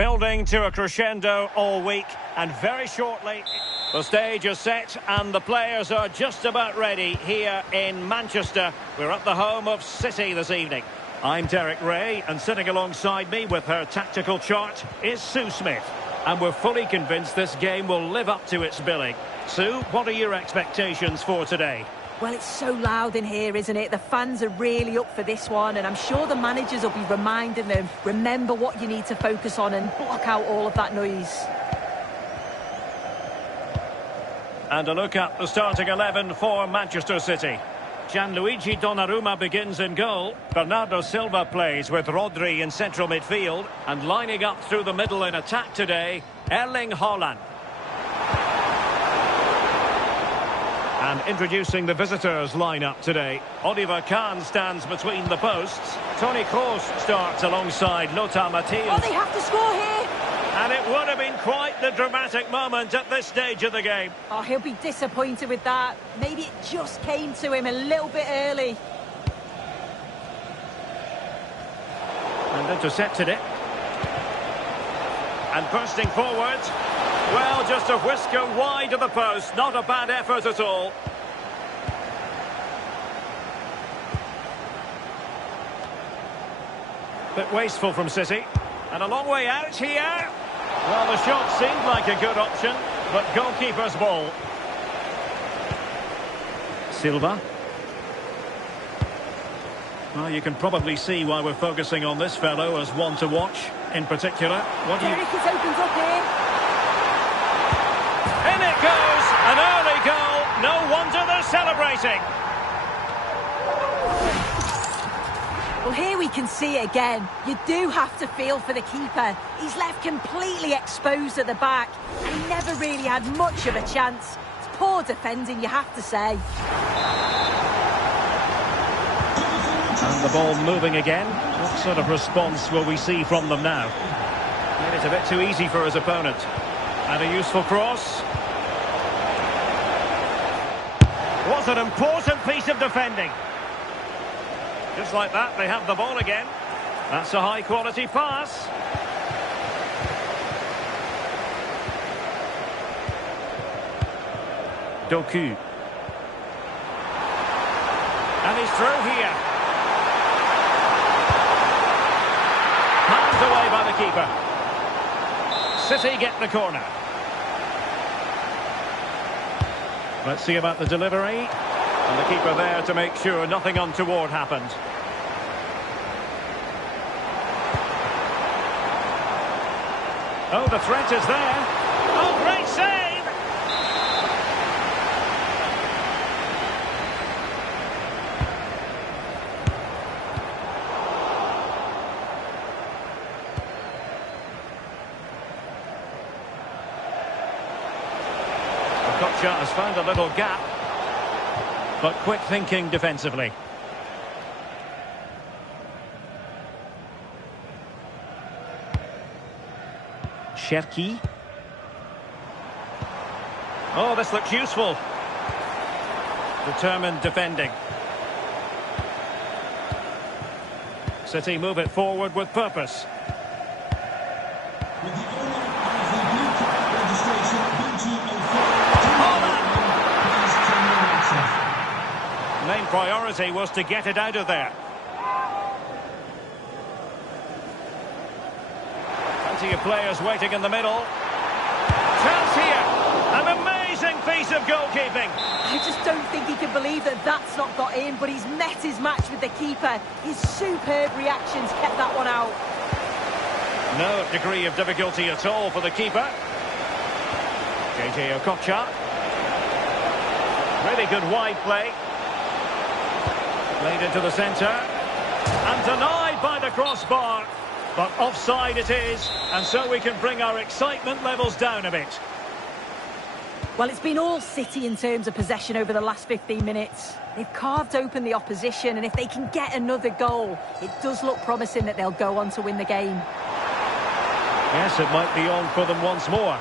Building to a crescendo all week, and very shortly the stage is set and the players are just about ready here in Manchester. We're at the home of City this evening. I'm Derek Ray, and sitting alongside me with her tactical chart is Sue Smith. And we're fully convinced this game will live up to its billing. Sue, what are your expectations for today? Well, it's so loud in here, isn't it? The fans are really up for this one, and I'm sure the managers will be reminding them, remember what you need to focus on and block out all of that noise. And a look at the starting 11 for Manchester City. Gianluigi Donnarumma begins in goal. Bernardo Silva plays with Rodri in central midfield. And lining up through the middle in attack today, Erling Haaland. And introducing the visitors' lineup today. Oliver Kahn stands between the posts. Toni Kroos starts alongside Lothar Matthäus. Oh, they have to score here! And it would have been quite the dramatic moment at this stage of the game. Oh, he'll be disappointed with that. Maybe it just came to him a little bit early. And intercepted it. And bursting forward. Well, just a whisker wide of the post. Not a bad effort at all. Bit wasteful from City. And a long way out here. Well, the shot seemed like a good option, but goalkeeper's ball. Silva. Well, you can probably see why we're focusing on this fellow as one to watch in particular. What do you... Derek, it's opened up here. In it goes! An early goal. No wonder they're celebrating. Well, here we can see it again. You do have to feel for the keeper. He's left completely exposed at the back, and he never really had much of a chance. It's poor defending, you have to say. And the ball moving again. What sort of response will we see from them now? Made it a bit too easy for his opponent. And a useful cross. Was an important piece of defending. Just like that, they have the ball again. That's a high-quality pass. Doku. And he's through here. Hands away by the keeper. City get the corner. Let's see about the delivery. And the keeper there to make sure nothing untoward happened. Oh, the threat is there. Oh, great save! Okocha has found a little gap. But quick thinking defensively. Cherki. Oh, this looks useful. Determined defending. City move it forward with purpose. Main priority was to get it out of there. Plenty of players waiting in the middle. Chance here. An amazing piece of goalkeeping. I just don't think he can believe that that's not got in, but he's met his match with the keeper. His superb reactions kept that one out. No degree of difficulty at all for the keeper. JJ Okocha. Really good wide play. Played into the centre. And denied by the crossbar. But offside it is. And so we can bring our excitement levels down a bit. Well, it's been all City in terms of possession over the last 15 minutes. They've carved open the opposition, and if they can get another goal, it does look promising that they'll go on to win the game. Yes, it might be on for them once more.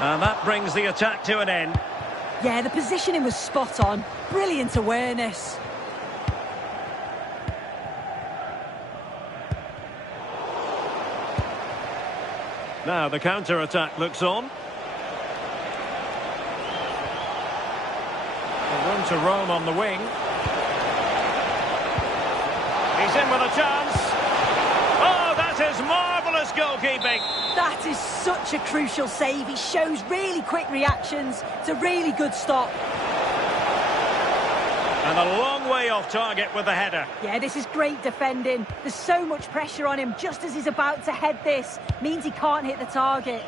And that brings the attack to an end. Yeah, the positioning was spot on. Brilliant awareness. Now the counter-attack looks on. Room to roam on the wing. He's in with a chance. Oh, that is marvellous goalkeeping. That is such a crucial save. He shows really quick reactions. It's a really good stop. And a long way off target with the header. Yeah, this is great defending. There's so much pressure on him just as he's about to head this. Means he can't hit the target.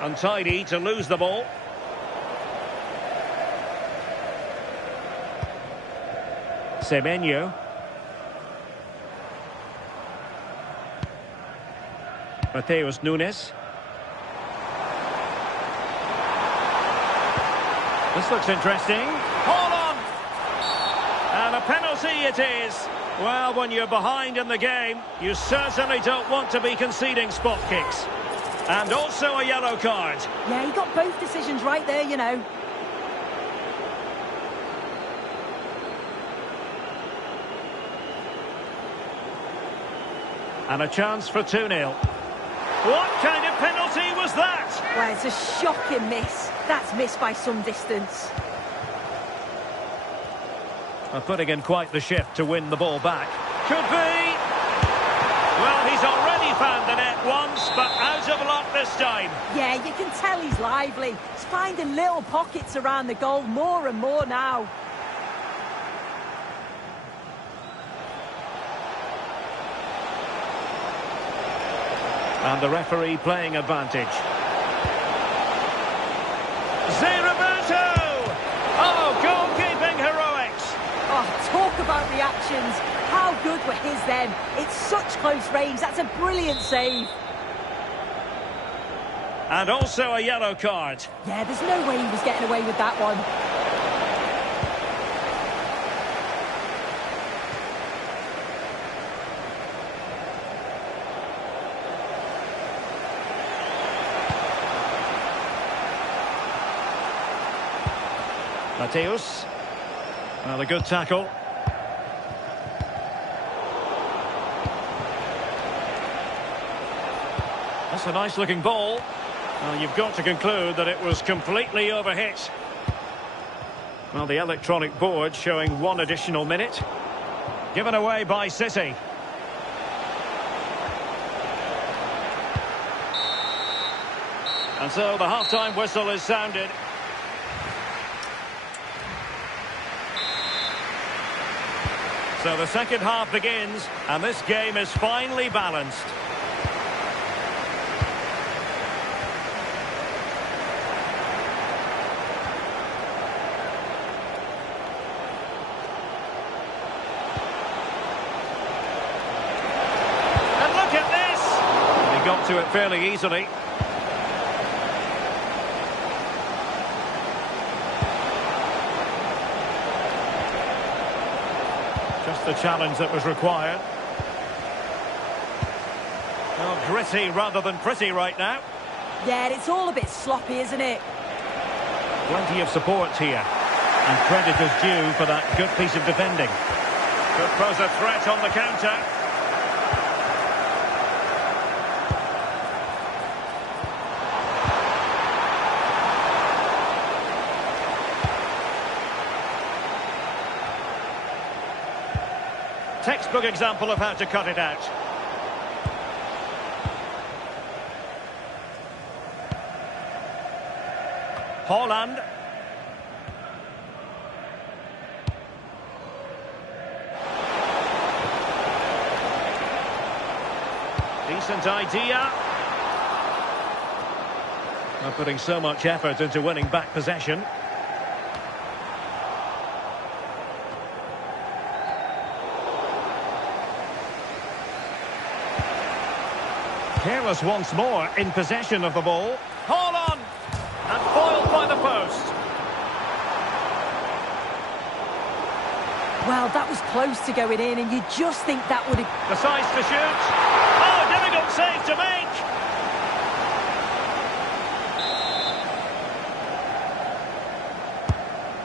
Untidy to lose the ball. Semenyo. Mateus Nunes. This looks interesting. Hold on! And a penalty it is. Well, when you're behind in the game, you certainly don't want to be conceding spot kicks. And also a yellow card. Yeah, he got both decisions right there, you know. And a chance for 2-0. What kind of penalty was that? Well, it's a shocking miss. That's missed by some distance. Putting in quite the shift to win the ball back. Could be. Well, he's already found the net once, but out of luck this time. Yeah, you can tell he's lively. He's finding little pockets around the goal more and more now. And the referee playing advantage. Roberto! Oh, goalkeeping heroics! Oh, talk about reactions. How good were his then? It's such close range. That's a brilliant save. And also a yellow card. Yeah, there's no way he was getting away with that one. Mateus. Well, a good tackle. That's a nice looking ball. Well, you've got to conclude that it was completely overhit. Well, the electronic board showing 1 additional minute. Given away by City. And so the half-time whistle is sounded. So the second half begins, and this game is finely balanced. And look at this! He got to it fairly easily. Just the challenge that was required. Well, gritty rather than pretty right now. Yeah, it's all a bit sloppy, isn't it? Plenty of support here. And credit is due for that good piece of defending. Could pose a threat on the counter. Textbook example of how to cut it out. Haaland. Decent idea. Not putting so much effort into winning back possession. Careless once more in possession of the ball. Haaland! And foiled by the post. Well, that was close to going in, and you just think that would have... Decides to shoot. Oh, difficult save to make.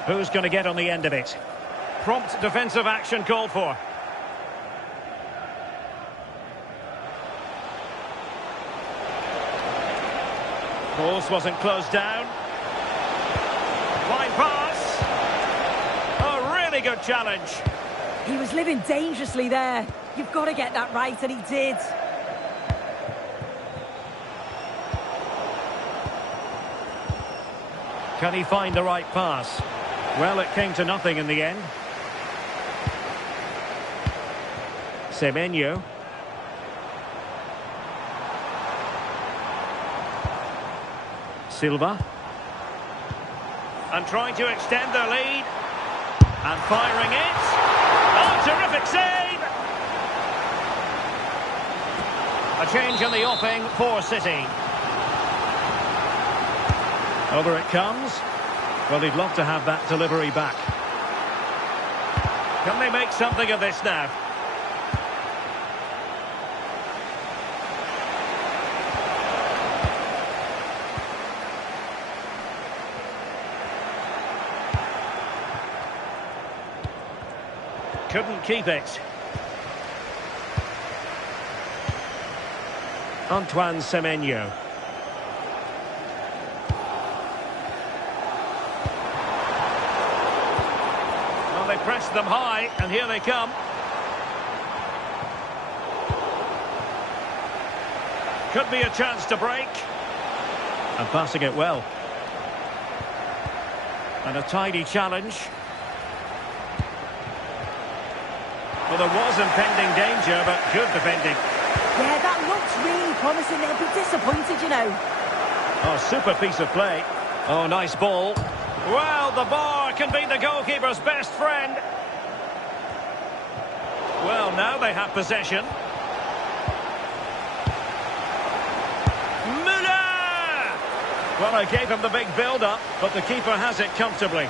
Who's going to get on the end of it? Prompt defensive action called for. Post wasn't closed down. Fine pass. A really good challenge. He was living dangerously there. You've got to get that right, and he did. Can he find the right pass? Well, it came to nothing in the end. Semenyo. Silva. And trying to extend their lead. And firing it. Oh, terrific save! A change in the offing for City. Over it comes. Well, he'd love to have that delivery back. Can they make something of this now? Couldn't keep it. Antoine Semenyo. Well, they pressed them high, and here they come. Could be a chance to break. And passing it well. And a tidy challenge. Well, there was impending danger, but good defending. Yeah, that looks really promising. They'll be disappointed, you know. Oh, super piece of play. Oh, nice ball. Well, the bar can be the goalkeeper's best friend. Well, now they have possession. Müller! Well, I gave him the big build-up, but the keeper has it comfortably.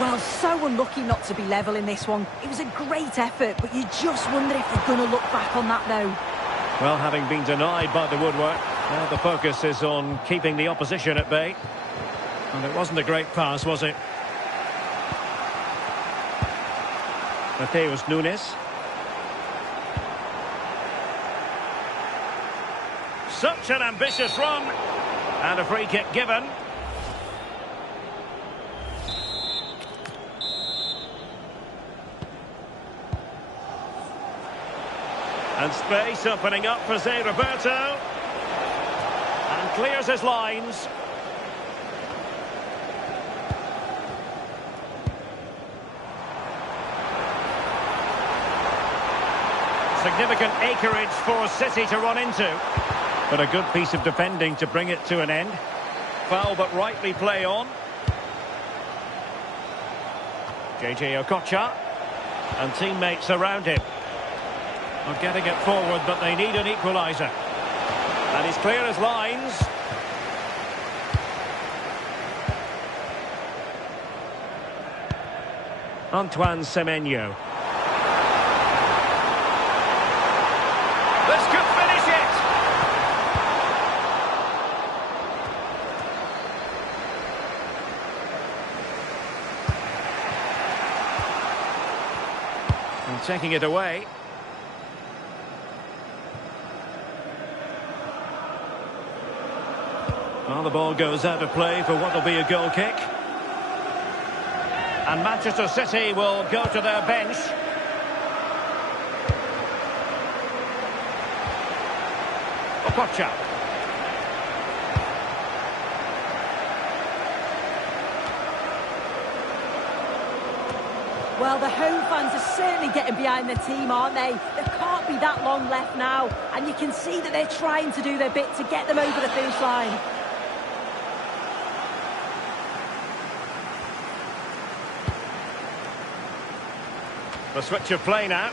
Well, so unlucky not to be level in this one. It was a great effort, but you just wonder if they're going to look back on that now. Well, having been denied by the woodwork, now the focus is on keeping the opposition at bay. And it wasn't a great pass, was it? Mateus Nunes. Such an ambitious run. And a free kick given. And space opening up for Zé Roberto. And clears his lines. Significant acreage for City to run into. But a good piece of defending to bring it to an end. Foul but rightly play on. JJ Okocha. And teammates around him. Are getting it forward, but they need an equaliser. And he's clear as lines. Antoine Semenyo. This could finish it! And taking it away. Well, the ball goes out of play for what will be a goal kick. And Manchester City will go to their bench. Okocha. Well, the home fans are certainly getting behind the team, aren't they? There can't be that long left now. And you can see that they're trying to do their bit to get them over the finish line. The switch of play now.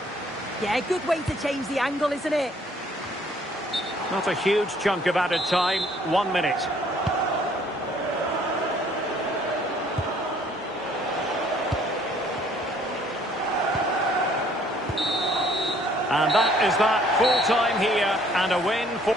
Yeah, good way to change the angle, isn't it? Not a huge chunk of added time. 1 minute. And that is that. Full time here and a win for...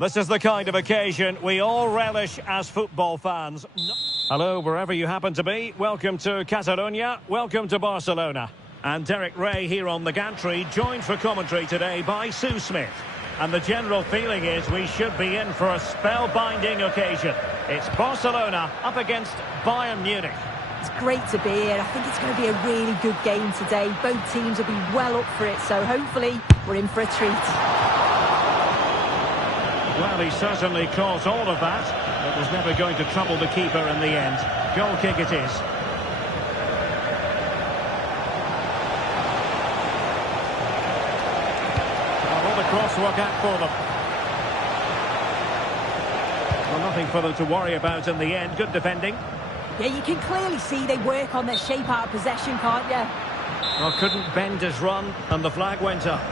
This is the kind of occasion we all relish as football fans. Hello, wherever you happen to be. Welcome to Catalonia. Welcome to Barcelona. And Derek Ray here on the gantry, joined for commentary today by Sue Smith. And the general feeling is we should be in for a spellbinding occasion. It's Barcelona up against Bayern Munich. It's great to be here. I think it's going to be a really good game today. Both teams will be well up for it, so hopefully we're in for a treat. Well, he certainly caused all of that. It was never going to trouble the keeper in the end. Goal kick it is. Will the cross work out for them? Well, nothing for them to worry about in the end. Good defending. Yeah, you can clearly see they work on their shape out of possession, can't you? Well, couldn't bend his run, and the flag went up.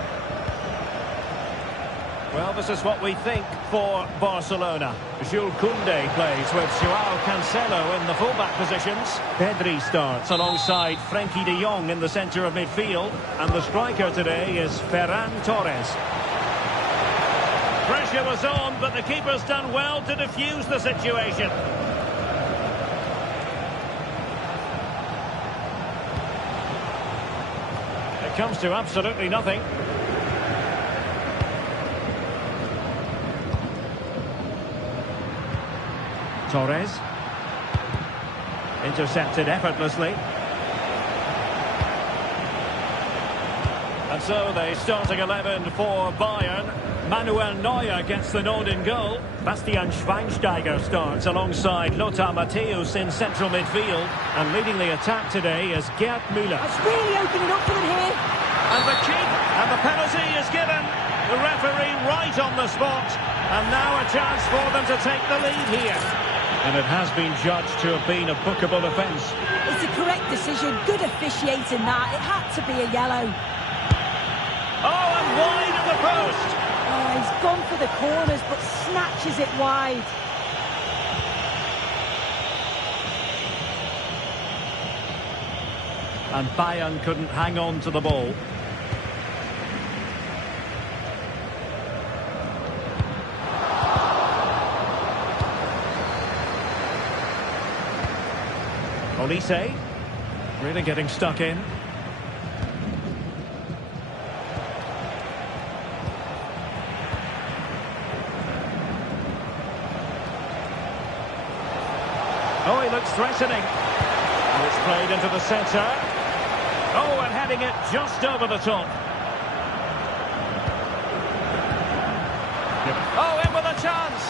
Well, this is what we think for Barcelona. Jules Koundé plays with Joao Cancelo in the fullback positions. Pedri starts alongside Frenkie de Jong in the centre of midfield. And the striker today is Ferran Torres. Pressure was on, but the keeper's done well to defuse the situation. It comes to absolutely nothing. Torres. Intercepted effortlessly. And so the starting 11 for Bayern. Manuel Neuer gets the nod in goal. Bastian Schweinsteiger starts alongside Lothar Matthäus in central midfield. And leading the attack today is Gerd Müller. It's really opening up for them here. And the kick, and the penalty is given. The referee right on the spot. And now a chance for them to take the lead here. And it has been judged to have been a bookable offence. It's a correct decision. Good officiating that. It had to be a yellow. Oh, and wide of the post. Oh, he's gone for the corners, but snatches it wide. And Bayern couldn't hang on to the ball. Olise, really getting stuck in. Oh, he looks threatening. And it's played into the centre. Oh, and heading it just over the top. Oh, in with a chance.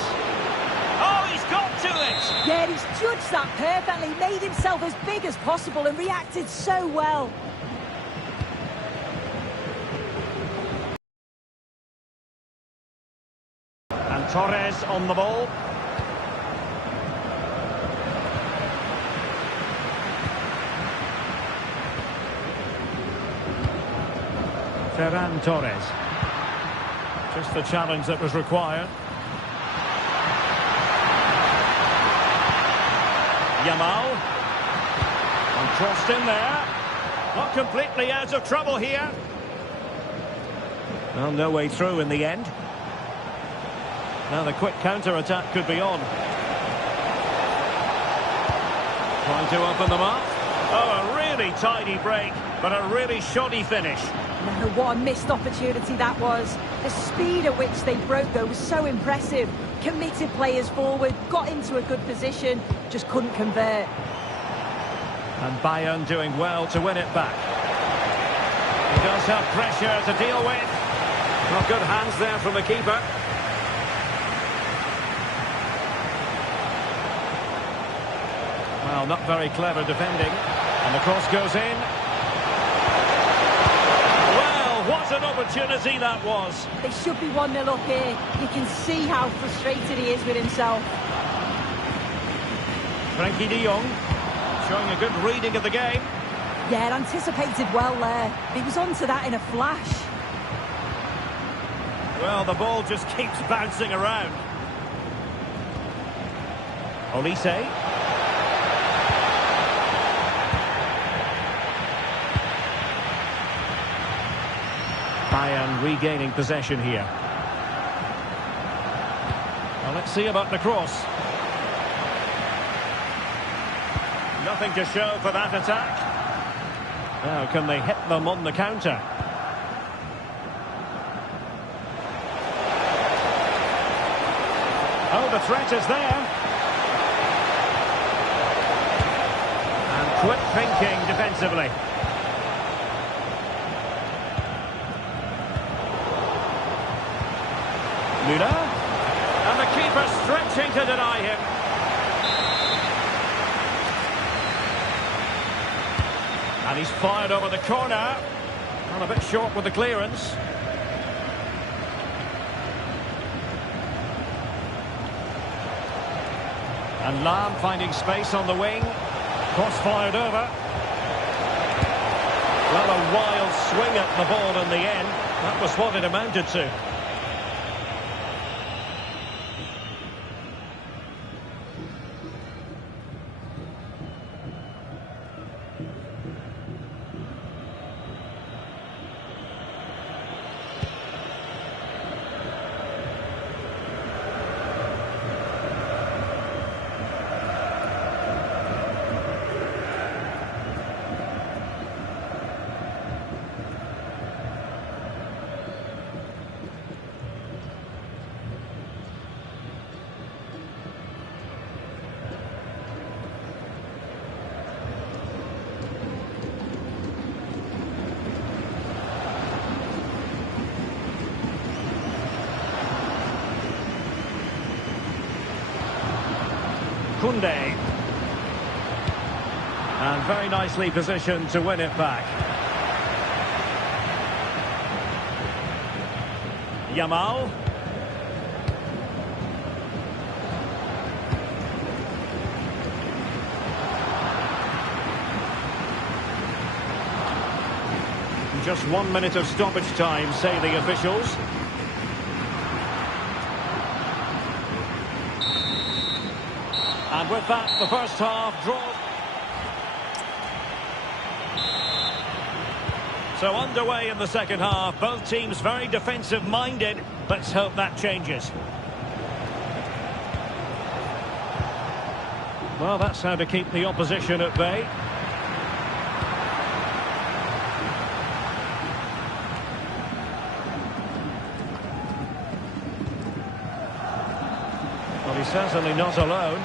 Oh, he's got to it. Yeah, he's judged that perfectly, made himself as big as possible and reacted so well. And Torres on the ball. Ferran Torres. Just the challenge that was required. Yamal. And crossed in there. Not completely out of trouble here. Well, no way through in the end. Now the quick counter-attack could be on. Trying to open them up. Oh, a really tidy break, but a really shoddy finish. No, what a missed opportunity that was. The speed at which they broke, though, was so impressive. Committed players forward, got into a good position, just couldn't convert. And Bayern doing well to win it back. He does have pressure to deal with. Well, good hands there from the keeper. Well, not very clever defending. And the cross goes in. Well, what an opportunity that was. They should be 1-0 up here. You can see how frustrated he is with himself. Frenkie de Jong showing a good reading of the game. Yeah, anticipated well there. He was onto that in a flash. Well, the ball just keeps bouncing around. Olise. Bayern regaining possession here. Well, let's see about the cross. Nothing to show for that attack. Now, can they hit them on the counter? Oh, the threat is there. And quick thinking defensively. Luna. And the keeper stretching to deny him. And he's fired over the corner. And a bit short with the clearance. And Lam finding space on the wing. Cross fired over. Well, a wild swing at the ball in the end. That was what it amounted to. Koundé. And very nicely positioned to win it back. Yamal. Just 1 minute of stoppage time, say the officials. And with that, the first half draws. So underway in the second half, both teams very defensive-minded. Let's hope that changes. Well, that's how to keep the opposition at bay. Well, he's certainly not alone.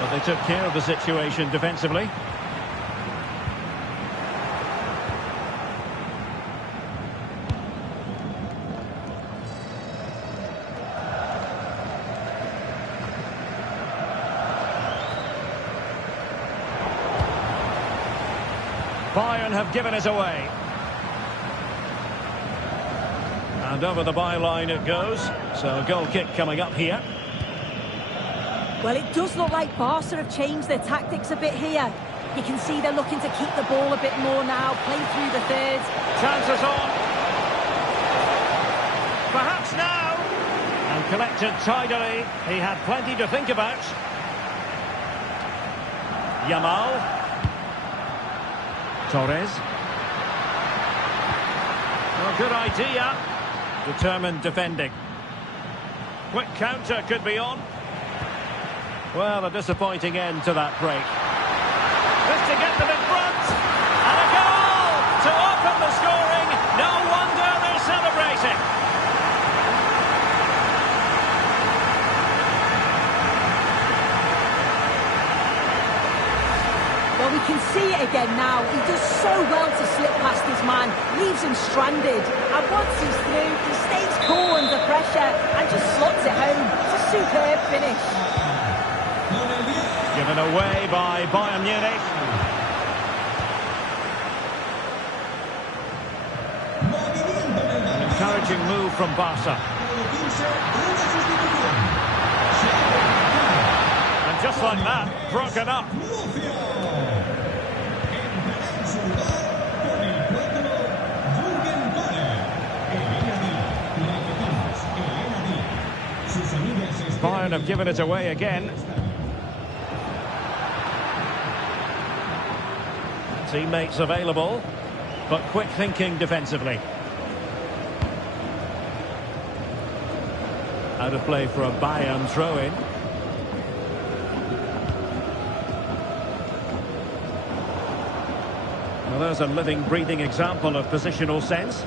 But they took care of the situation defensively. Bayern have given it away. And over the byline it goes. So a goal kick coming up here. Well, it does look like Barca have changed their tactics a bit here. You can see they're looking to keep the ball a bit more now, play through the thirds. Chances on. Perhaps now. And collected tidily. He had plenty to think about. Yamal. Torres. Well, good idea. Determined defending. Quick counter could be on. Well, a disappointing end to that break. Just to get them in front. And a goal to open the scoring. No wonder they're celebrating. Well, we can see it again now. He does so well to slip past his man, leaves him stranded. And once he's through, he stays cool under pressure and just slots it home. It's a superb finish. Given away by Bayern Munich. An encouraging move from Barca. And just like that, broken up. Bayern have given it away again. Teammates available, but quick thinking defensively. Out of play for a Bayern throw-in. Well, there's a living, breathing example of positional sense.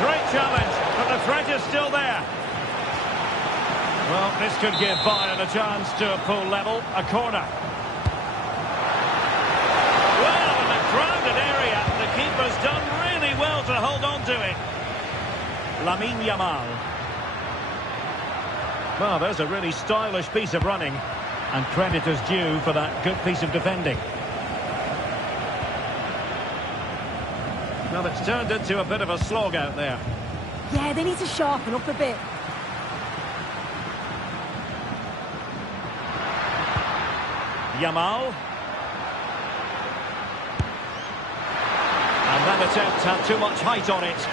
Great challenge, but the threat is still there. Well, this could give Bayern a chance to pull level. A corner. Well, in a crowded area, the keeper's done really well to hold on to it. Lamine Yamal. Well, there's a really stylish piece of running. And credit is due for that good piece of defending. Well, it's turned into a bit of a slog out there. Yeah, they need to sharpen up a bit. Yamal. And that attempt had too much height on it.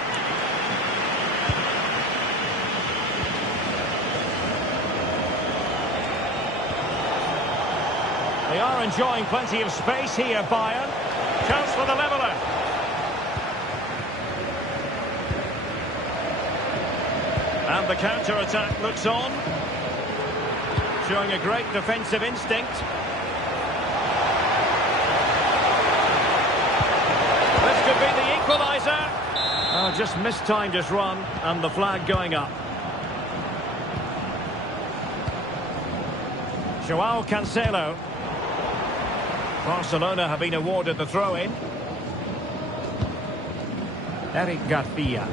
They are enjoying plenty of space here, Bayern. Chance for the leveller. And the counter-attack looks on. Showing a great defensive instinct. This could be the equaliser. Oh, just mistimed his run, and the flag going up. Joao Cancelo. Barcelona have been awarded the throw-in. Eric Garcia.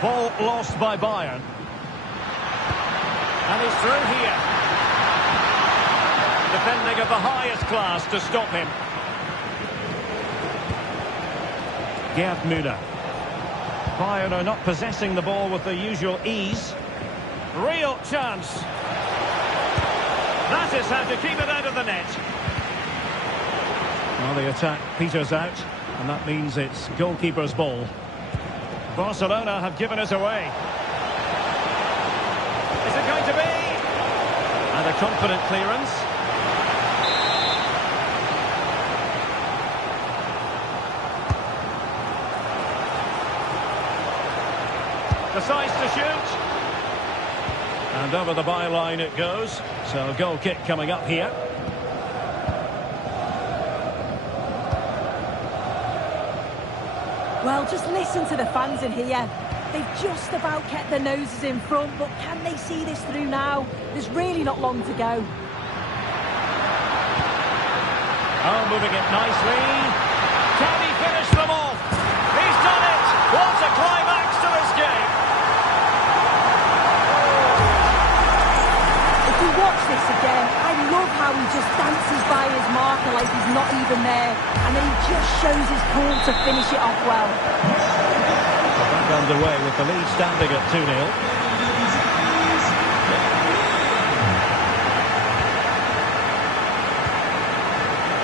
Ball lost by Bayern. And he's through here. Defending of the highest class to stop him. Gerd Müller. Bayern are not possessing the ball with the usual ease. Real chance. That is how to keep it out of the net. Well, the attack peters out, and that means it's goalkeeper's ball. Barcelona have given us away. Is it going to be? And a confident clearance. Decides to shoot. And over the byline it goes. So a goal kick coming up here. Well, just listen to the fans in here. They've just about kept their noses in front, but can they see this through now? There's really not long to go. Oh, moving it nicely. Can he finish them off? He's done it! What a climax to this game! If you watch this again, I love how he just dances by his marker like he's not even there, and then he just shows his cool to finish it off well. Back underway with the lead standing at 2-0.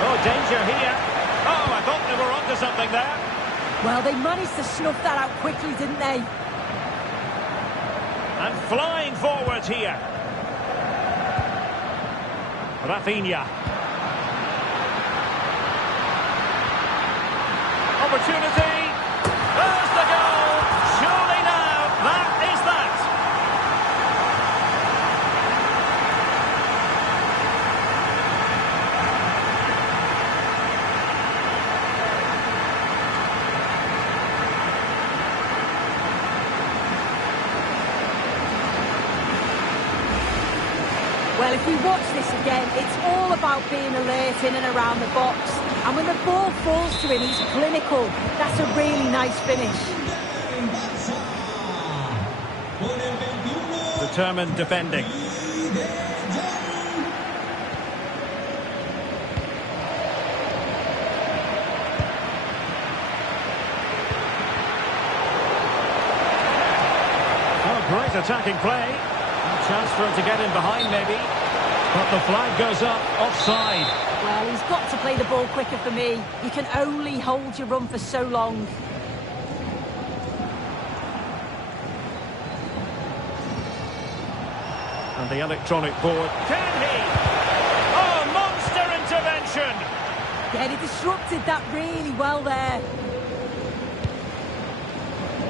Oh, danger here. Oh, I thought they were onto something there. Well, they managed to snuff that out quickly, didn't they? And flying forwards here. Rafinha. Opportunity. There's the goal. Surely now, that is that. Well, if we watch this again, it's all about being alert in and around the box. And when the ball falls to him, he's clinical. That's a really nice finish. Determined defending. Oh, great attacking play. A chance for him to get in behind, maybe. But the flag goes up, offside. Well, he's got to play the ball quicker for me. You can only hold your run for so long. And the electronic board. Can he? Oh, monster intervention! Yeah, they disrupted that really well there.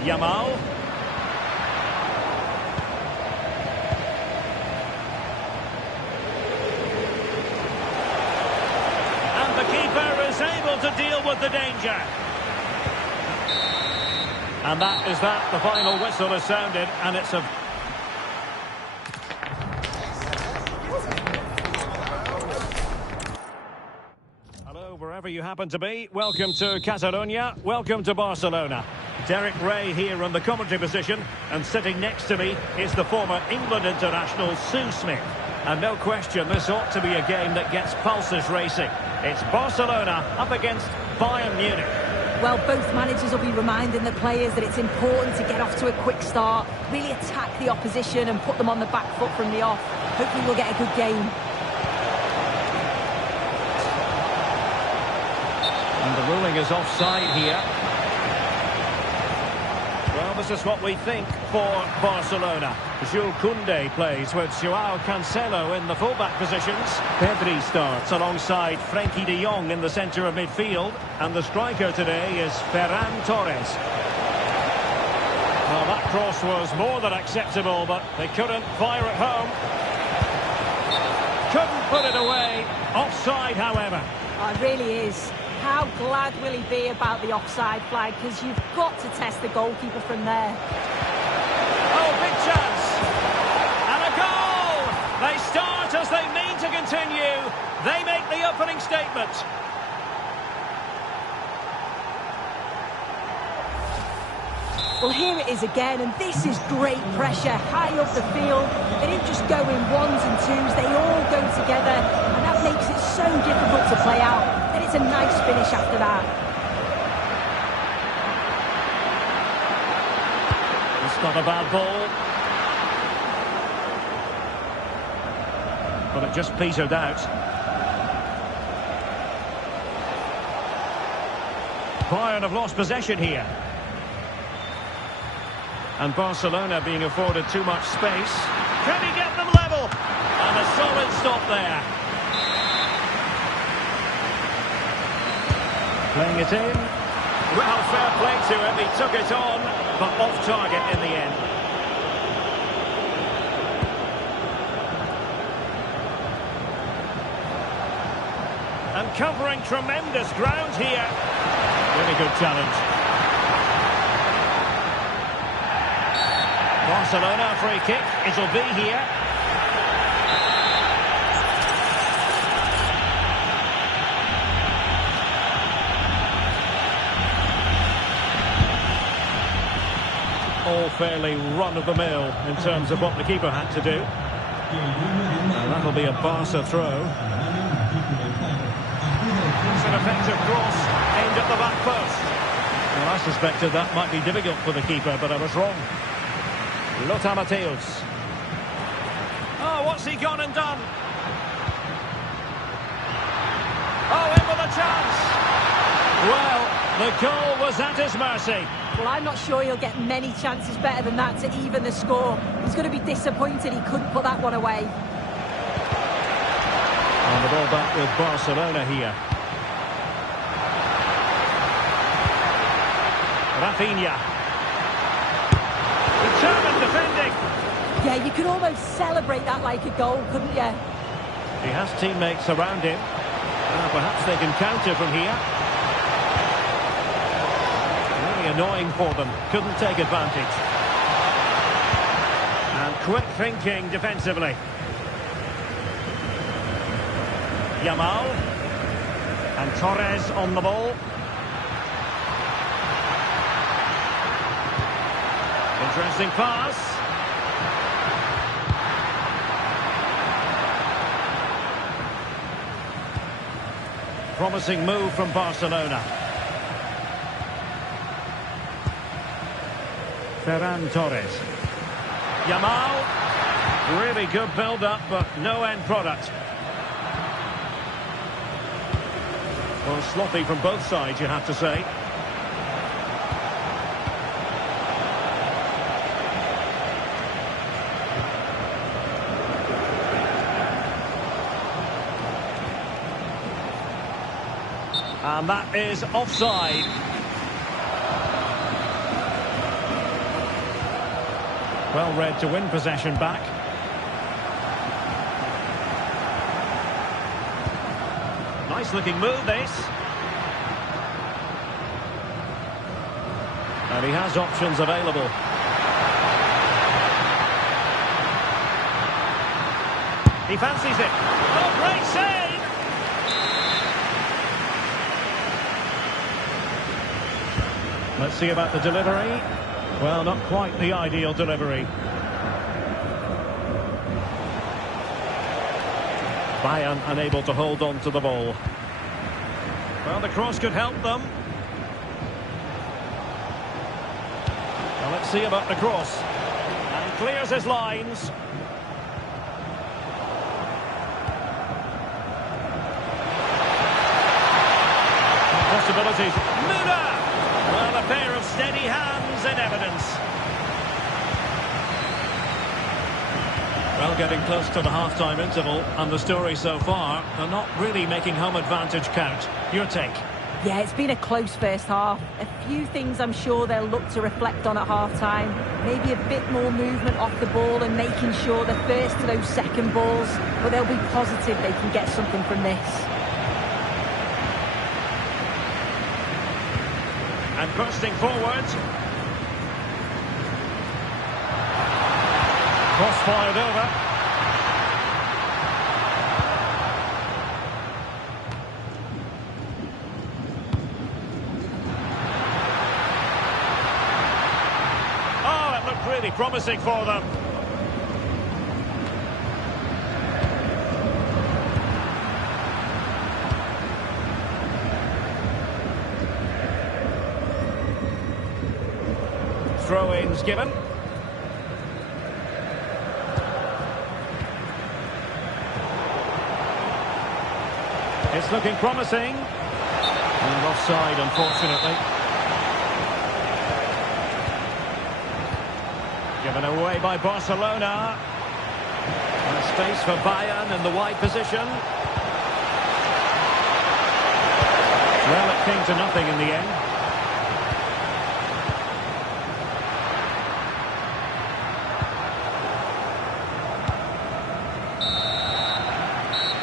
Yamal. And the keeper is able to deal with the danger. And that is that. The final whistle has sounded, and it's a... Hello, wherever you happen to be. Welcome to Catalonia. Welcome to Barcelona. Derek Ray here on the commentary position, and sitting next to me is the former England international Sue Smith. And no question, this ought to be a game that gets pulses racing. It's Barcelona up against Bayern Munich. Well, both managers will be reminding the players that it's important to get off to a quick start, really attack the opposition and put them on the back foot from the off. Hopefully we'll get a good game. And the ruling is offside here. Well, this is what we think for Barcelona. Jules Koundé plays with Joao Cancelo in the fullback positions. Pedri starts alongside Frenkie de Jong in the centre of midfield. And the striker today is Ferran Torres. Well, that cross was more than acceptable, but they couldn't fire it home. Couldn't put it away. Offside, however. Oh, it really is. How glad will he be about the offside flag, because you've got to test the goalkeeper from there. Oh, big chance! And a goal! They start as they mean to continue. They make the opening statement. Well, here it is again, and this is great pressure, high up the field. They didn't just go in ones and twos, they all go together, and that makes it so difficult to play out. And it's a nice finish after that. It's not a bad ball. But it just petered out. Bayern have lost possession here. And Barcelona being afforded too much space. Can he get them level? And a solid stop there. Playing it in. Well, fair play to him. He took it on, but off target in the end. And covering tremendous ground here. Really good challenge. Barcelona free kick, it'll be here. All fairly run-of-the-mill in terms of what the keeper had to do. And that'll be a Barca throw. It's an effective cross aimed at the back post. Well, I suspected that might be difficult for the keeper, but I was wrong. Lothar Matthäus. Oh, what's he gone and done? Oh, in with a chance. Well, the goal was at his mercy. Well, I'm not sure he'll get many chances better than that to even the score. He's going to be disappointed he couldn't put that one away. And the ball back with Barcelona here. Rafinha. Determined defending. Yeah, you could almost celebrate that like a goal, couldn't you? He has teammates around him. Perhaps they can counter from here. Really annoying for them. Couldn't take advantage. And quick thinking defensively. Yamal. And Torres on the ball. Interesting pass. Promising move from Barcelona. Ferran Torres. Yamal. Really good build-up, but no end product. Well, sloppy from both sides, you have to say. And that is offside. Well read to win possession back. Nice looking move, this. And he has options available. He fancies it. Oh, great save! Let's see about the delivery. Well, not quite the ideal delivery. Bayern unable to hold on to the ball. Well, the cross could help them. Well, let's see about the cross. And clears his lines. Possibilities. Müller! Well, a pair of steady hands in evidence. Well, getting close to the half-time interval, and the story so far, they're not really making home advantage count. Your take? Yeah, it's been a close first half. A few things I'm sure they'll look to reflect on at half-time. Maybe a bit more movement off the ball and making sure they're first to those second balls. But they'll be positive they can get something from this. And bursting forward. Cross fired over. Oh, it looked really promising for them. Throw-ins given. It's looking promising. And offside, unfortunately. Given away by Barcelona. And space for Bayern in the wide position. Well, it came to nothing in the end.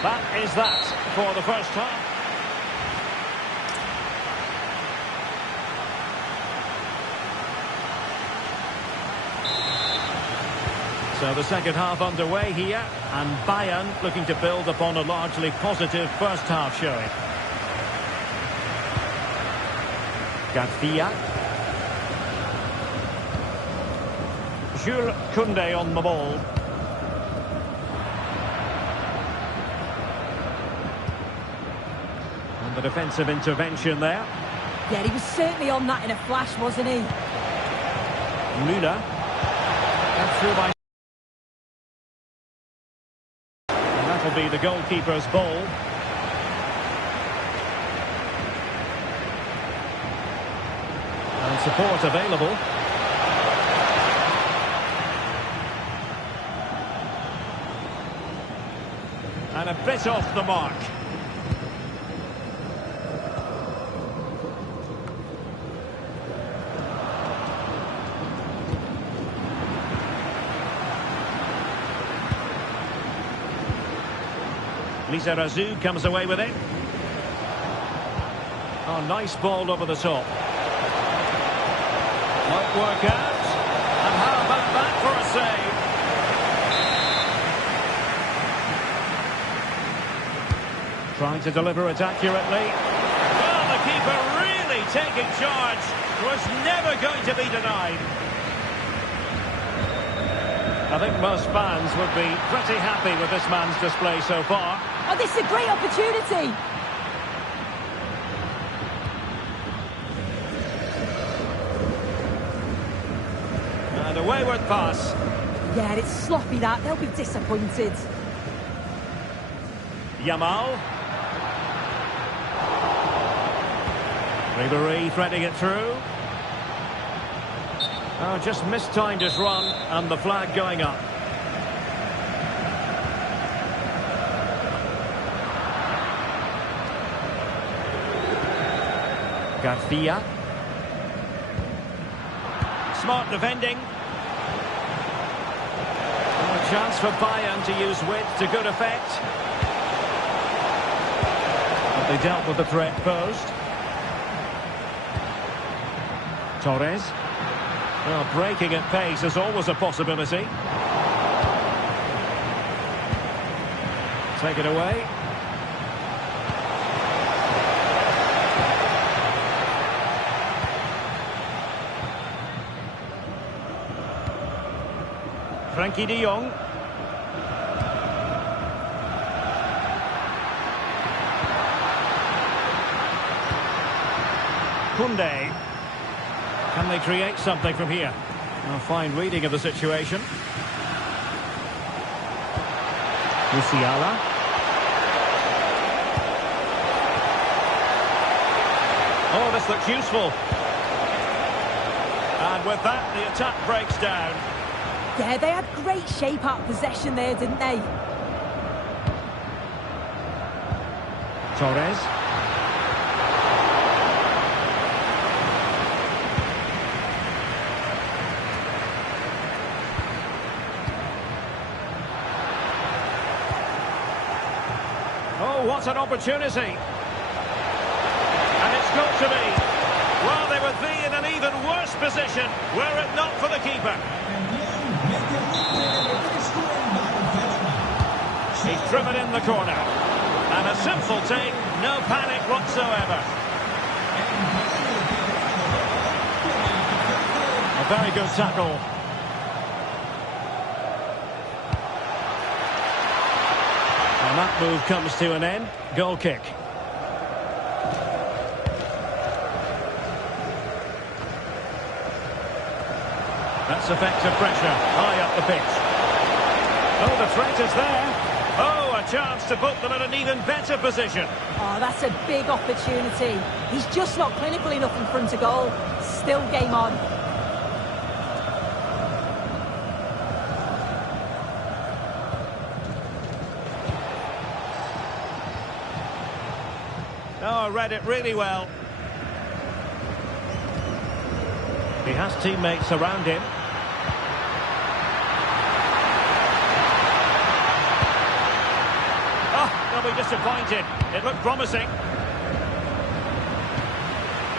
That is that for the first half. So the second half underway here, and Bayern looking to build upon a largely positive first half showing. Garcia. Jules Koundé on the ball. The defensive intervention there. Yeah, he was certainly on that in a flash, wasn't he? Müller. And through by... And that'll be the goalkeeper's ball. And support available. And a bit off the mark. Lizarazu comes away with it. Oh, nice ball over the top. Might work out. And how about that for a save? Trying to deliver it accurately. Well, the keeper really taking charge. Was never going to be denied. I think most fans would be pretty happy with this man's display so far. Oh, this is a great opportunity. And a wayward pass. Yeah, it's sloppy that. They'll be disappointed. Yamal. Ribéry threading it through. Oh, just mistimed his run, and the flag going up. Garcia. Smart defending. A chance for Bayern to use width to good effect. But they dealt with the threat posed. Torres. Well, breaking at pace is always a possibility. Take it away. Frankie de Jong. Koundé. Can they create something from here? A fine reading of the situation. Musiala. Oh, this looks useful. And with that, the attack breaks down. Yeah, they had great shape out possession there, didn't they? Torres. Oh, what an opportunity. And it's got to be. Well, they would be in an even worse position were it not for the keeper. He's driven in the corner. And a simple take, no panic whatsoever. A very good tackle. And that move comes to an end. Goal kick. That's effective pressure. High up the pitch. Oh, the threat is there. Oh, a chance to put them in an even better position. Oh, that's a big opportunity. He's just not clinical enough in front of goal. Still game on. Oh, read it really well. He has teammates around him. They'll be disappointed. It looked promising.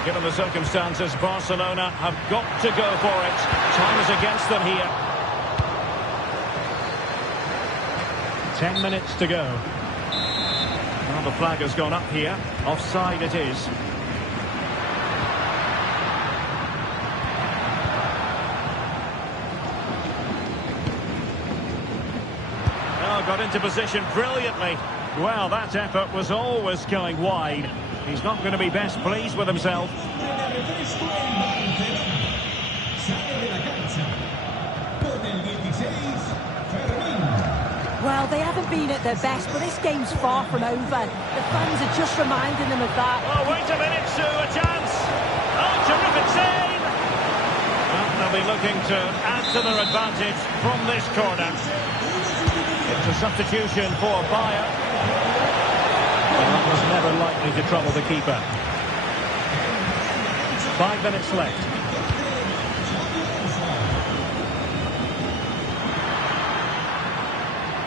Given the circumstances, Barcelona have got to go for it. Time is against them here. 10 minutes to go. Well, the flag has gone up here. Offside it is. Oh, got into position brilliantly. Well, that effort was always going wide. He's not going to be best pleased with himself. Well, they haven't been at their best, but this game's far from over. The fans are just reminding them of that. Oh, wait a minute, Sue, a chance. Oh, terrific save. Well, they'll be looking to add to their advantage from this corner. It's a substitution for Bayern. Well, that was never likely to trouble the keeper. 5 minutes left.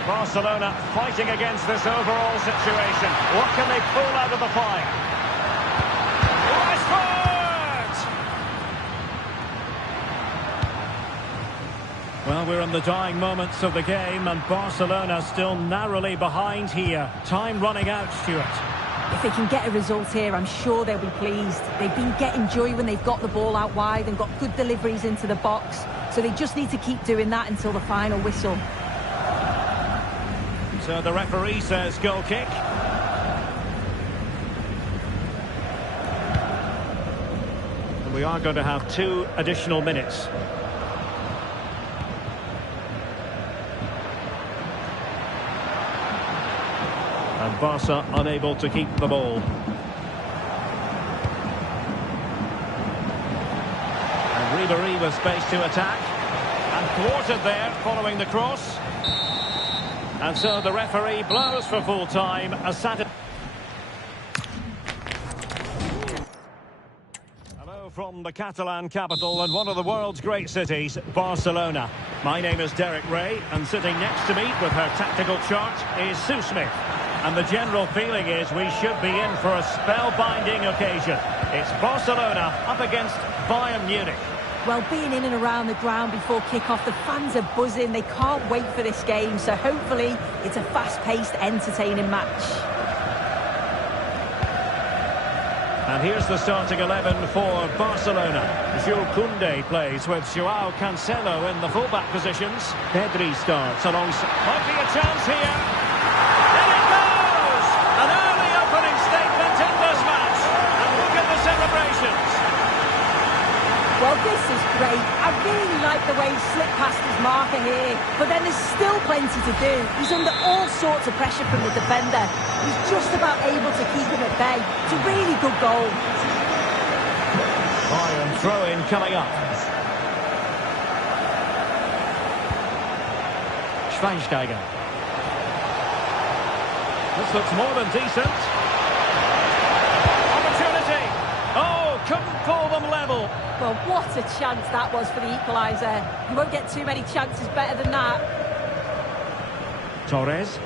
Barcelona fighting against this overall situation. What can they pull out of the fire? Well, we're in the dying moments of the game, and Barcelona still narrowly behind here. Time running out, Stuart. If they can get a result here, I'm sure they'll be pleased. They've been getting joy when they've got the ball out wide and got good deliveries into the box. So they just need to keep doing that until the final whistle. So the referee says goal kick. And we are going to have 2 additional minutes. And Barca unable to keep the ball. And Ribéry with space to attack. And thwarted there following the cross. And so the referee blows for full time. from the Catalan capital and one of the world's great cities, Barcelona. My name is Derek Ray, and sitting next to me with her tactical chart is Sue Smith. And the general feeling is we should be in for a spellbinding occasion. It's Barcelona up against Bayern Munich. Well, being in and around the ground before kick-off, the fans are buzzing. They can't wait for this game, so hopefully it's a fast-paced, entertaining match. And here's the starting 11 for Barcelona. Jules Koundé plays with Joao Cancelo in the fullback positions. Pedri starts alongside. Might be a chance here. In it goes! An early opening statement in this match. And look at the celebrations. Well, this is great. I really like the way he slipped past his marker here. But then there's still plenty to do. He's under all sorts of pressure from the defender. He's just about able to keep him at bay. It's a really good goal. Bayern throw-in coming up. Schweinsteiger. This looks more than decent. Opportunity. Oh, couldn't pull them level. Well, what a chance that was for the equaliser. You won't get too many chances better than that. Torres.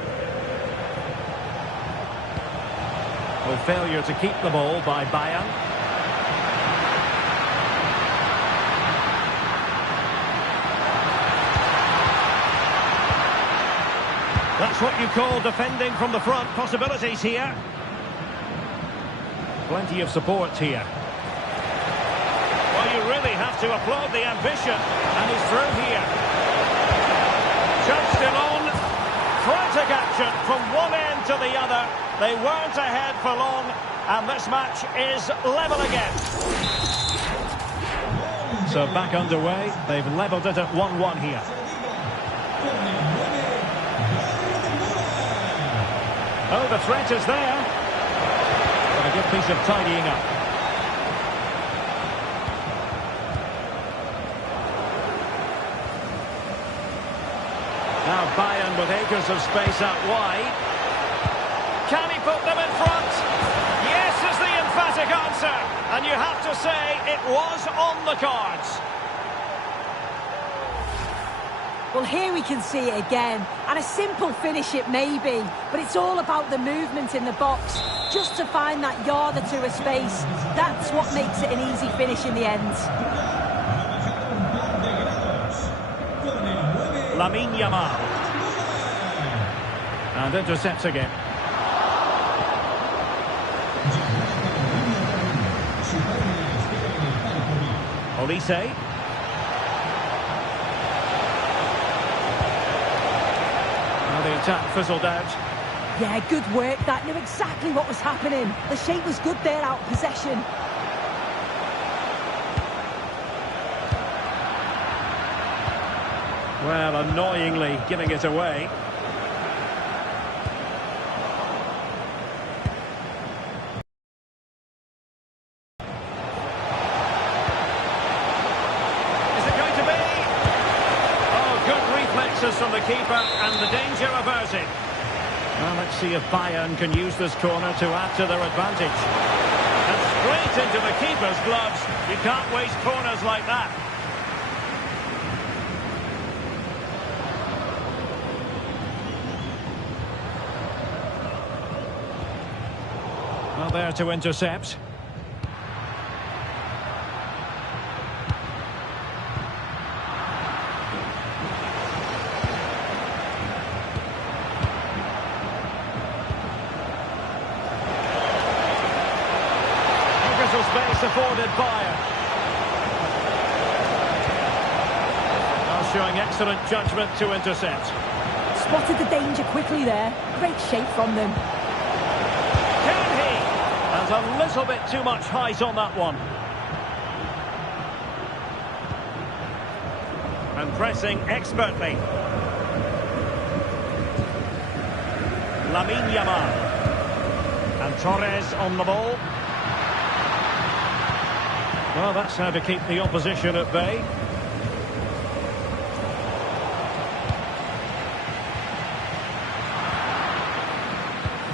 A failure to keep the ball by Bayern. That's what you call defending from the front. Possibilities here. Plenty of support here. Well, you really have to applaud the ambition. And he's through here. Judge still on. Frantic action from one end to the other. They weren't ahead for long. And this match is level again. So back underway. They've levelled it at 1-1 here. Oh, the threat is there. But a good piece of tidying up. Now Bayern with acres of space out wide. Can he put them in front? Yes is the emphatic answer. And you have to say it was on the cards. Well, here we can see it again. And a simple finish it may be, but it's all about the movement in the box. Just to find that yard or two of space. That's what makes it an easy finish in the end. Lamine Yamal. And intercepts again. Olise. Well, the attack fizzled out. Yeah, good work. That knew exactly what was happening. The shape was good there out of possession. Well, annoyingly giving it away. Is it going to be? Oh, good reflexes from the keeper and the danger averted. Well, let's see if Bayern can use this corner to add to their advantage. And straight into the keeper's gloves. You can't waste corners like that. Well, there to intercept. Little space afforded Bayern. Now showing excellent judgment to intercept. Spotted the danger quickly there. Great shape from them. Can he? And a little bit too much height on that one. And pressing expertly. Lamine Yamal. And Torres on the ball. Well, that's how to keep the opposition at bay.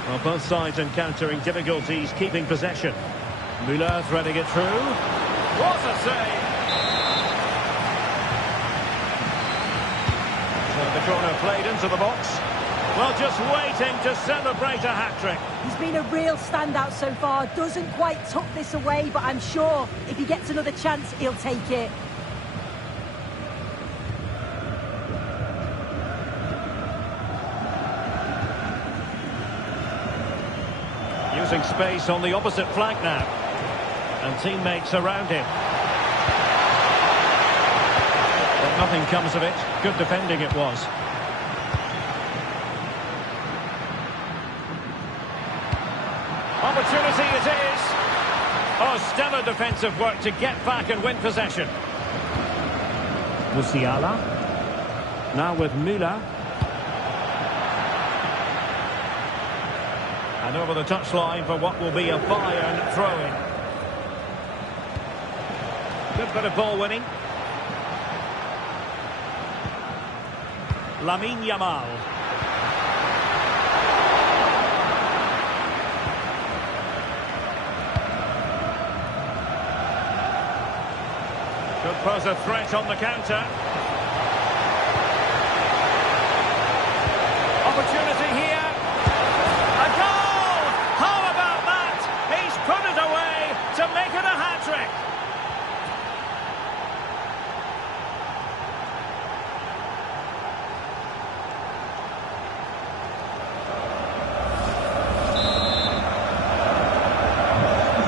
Well, both sides encountering difficulties keeping possession. Müller threading it through. What a save! So the corner played into the box. Well, just waiting to celebrate a hat-trick. He's been a real standout so far. Doesn't quite tuck this away, but I'm sure if he gets another chance, he'll take it. Using space on the opposite flank now. And teammates around him. But nothing comes of it. Good defending it was. Opportunity it is. Oh, stellar defensive work to get back and win possession. Musiala. Now with Müller. And over the touchline for what will be a Bayern throw-in. Good bit of ball winning. Lamine Yamal. Could pose a threat on the counter. Opportunity here. A goal! How about that? He's put it away to make it a hat-trick.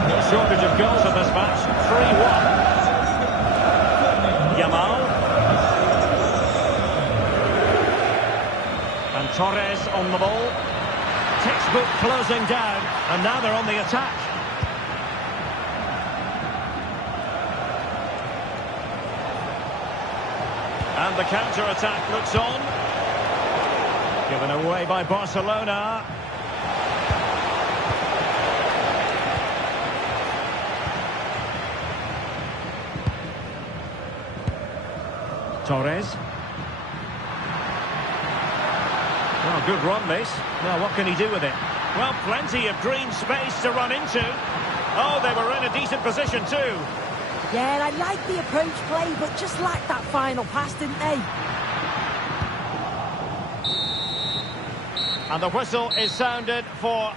No shortage of goals in this match. 3-1. Yamal. And Torres on the ball. Textbook closing down. And now they're on the attack. And the counter-attack looks on. Given away by Barcelona. Torres. Well, good run this. Now, what can he do with it? Well, plenty of green space to run into. Oh, they were in a decent position too. Yeah, I like the approach play, but just lacked that final pass, didn't they? And the whistle is sounded for...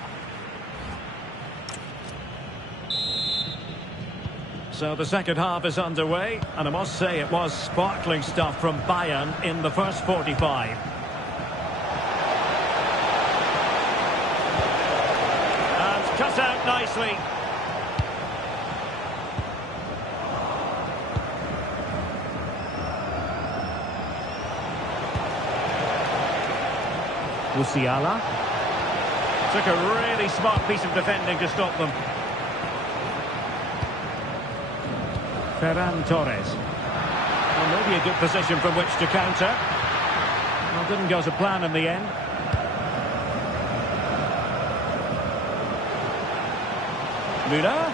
So the second half is underway, and I must say it was sparkling stuff from Bayern in the first 45. And cut out nicely. Musiala. Took a really smart piece of defending to stop them. Ferran Torres. Well, maybe a good position from which to counter. Well, didn't go to plan in the end. Müller.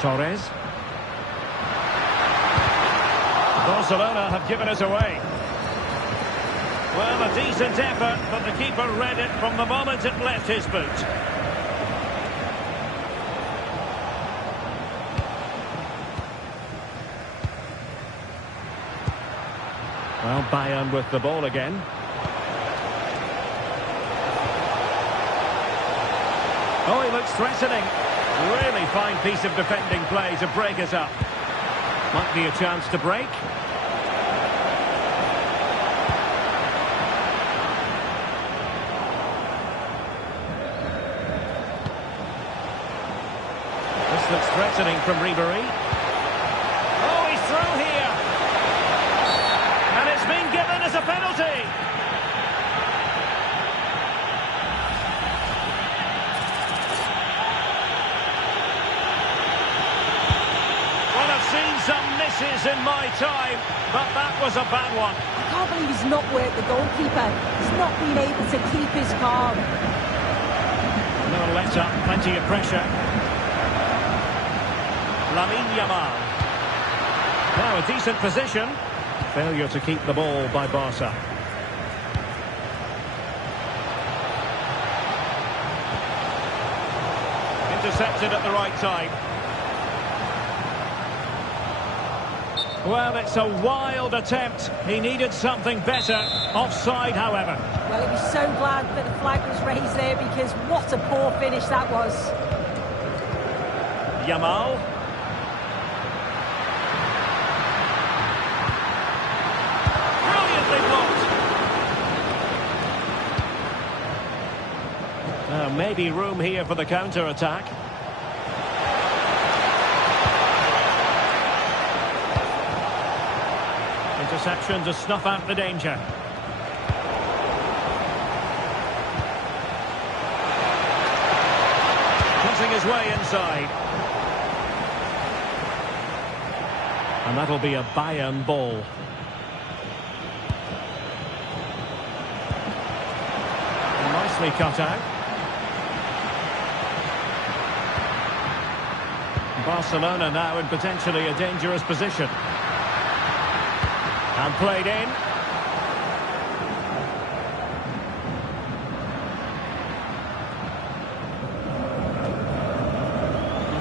Torres. Barcelona have given us away. Well, a decent effort, but the keeper read it from the moment it left his boot. Well, Bayern with the ball again. Oh, he looks threatening. Really fine piece of defending play to break us up. Might be a chance to break. This looks threatening from Ribery. Oh, he's through here. And it's been given as a penalty. Well, I've seen some misses in my time, but that was a bad one. I can't believe he's not worked the goalkeeper. He's not been able to keep his calm. No let-up, plenty of pressure. Lamine Yamal. Now a decent position. Failure to keep the ball by Barca. intercepted at the right time. Well, it's a wild attempt. He needed something better. Offside, however. Well, he'd be so glad that the flag was raised there, because what a poor finish that was. Yamal. Brilliantly blocked. Maybe room here for the counter-attack. Interception to snuff out the danger. Crossing his way inside. And that'll be a Bayern ball. Nicely cut out. Barcelona now in potentially a dangerous position. And played in.